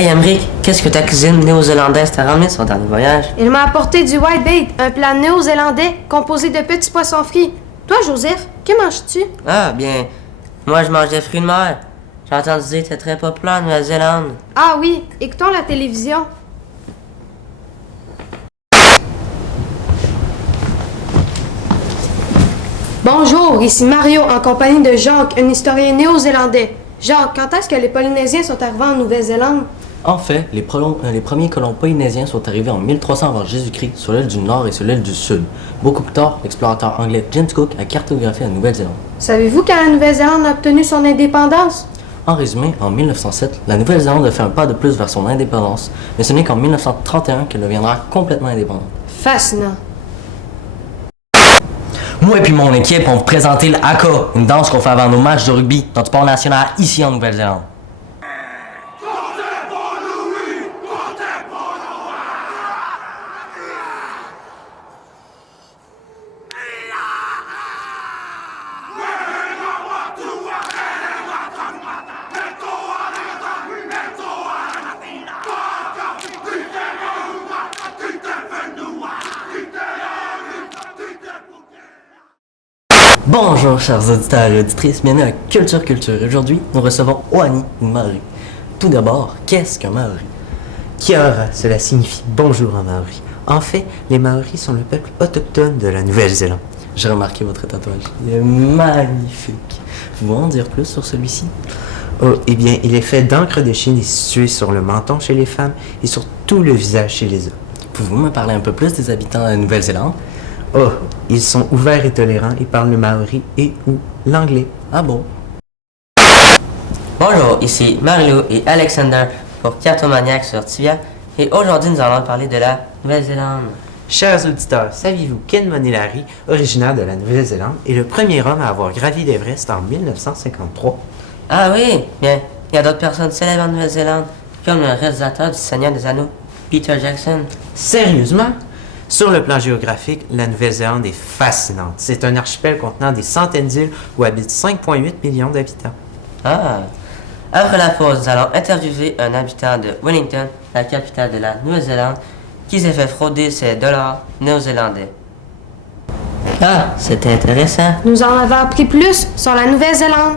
Hey Emric, qu'est-ce que ta cousine néo-zélandaise t'a ramené sur ton dernier voyage? Il m'a apporté du whitebait, un plat néo-zélandais composé de petits poissons frits. Toi, Joseph, que manges-tu? Ah, bien, moi je mange des fruits de mer. J'ai entendu dire que c'était très populaire en Nouvelle-Zélande. Ah oui, écoutons la télévision. Bonjour, ici Mario en compagnie de Jacques, un historien néo-zélandais. Jacques, quand est-ce que les Polynésiens sont arrivés en Nouvelle-Zélande? En fait, les premiers colons polynésiens sont arrivés en 1300 avant Jésus-Christ sur l'île du Nord et sur l'île du Sud. Beaucoup plus tard, l'explorateur anglais James Cook a cartographié la Nouvelle-Zélande. Savez-vous quand la Nouvelle-Zélande a obtenu son indépendance? En résumé, en 1907, la Nouvelle-Zélande a fait un pas de plus vers son indépendance, mais ce n'est qu'en 1931 qu'elle deviendra complètement indépendante. Fascinant. Moi et puis mon équipe, on vous présenter le haka, une danse qu'on fait avant nos matchs de rugby dans le sport national ici en Nouvelle-Zélande. Bonjour chers auditeurs et auditrices, bienvenue à Culture. Aujourd'hui, nous recevons Oani, une Maori. Tout d'abord, qu'est-ce qu'un Maori? Kia ora, cela signifie bonjour en maori. En fait, les Maoris sont le peuple autochtone de la Nouvelle-Zélande. J'ai remarqué votre tatouage. Il est magnifique. Pouvez-vous en dire plus sur celui-ci? Oh, eh bien, il est fait d'encre de Chine et situé sur le menton chez les femmes et sur tout le visage chez les hommes. Pouvez-vous me parler un peu plus des habitants de la Nouvelle-Zélande? Oh, ils sont ouverts et tolérants et parlent le maori et ou l'anglais. Ah bon? Bonjour, ici Mario et Alexander pour Cartomaniac sur Tivia. Et aujourd'hui, nous allons parler de la Nouvelle-Zélande. Chers auditeurs, saviez-vous qu'Ed Monelari, originaire de la Nouvelle-Zélande, est le premier homme à avoir gravi l'Everest en 1953? Ah oui, bien, il y a d'autres personnes célèbres en Nouvelle-Zélande, comme le réalisateur du Seigneur des Anneaux, Peter Jackson. Sérieusement? Sur le plan géographique, la Nouvelle-Zélande est fascinante. C'est un archipel contenant des centaines d'îles où habitent 5,8 millions d'habitants. Ah. Après la pause, nous allons interviewer un habitant de Wellington, la capitale de la Nouvelle-Zélande, qui s'est fait frauder ses dollars néo-zélandais. Ah, c'était intéressant. Nous en avons appris plus sur la Nouvelle-Zélande.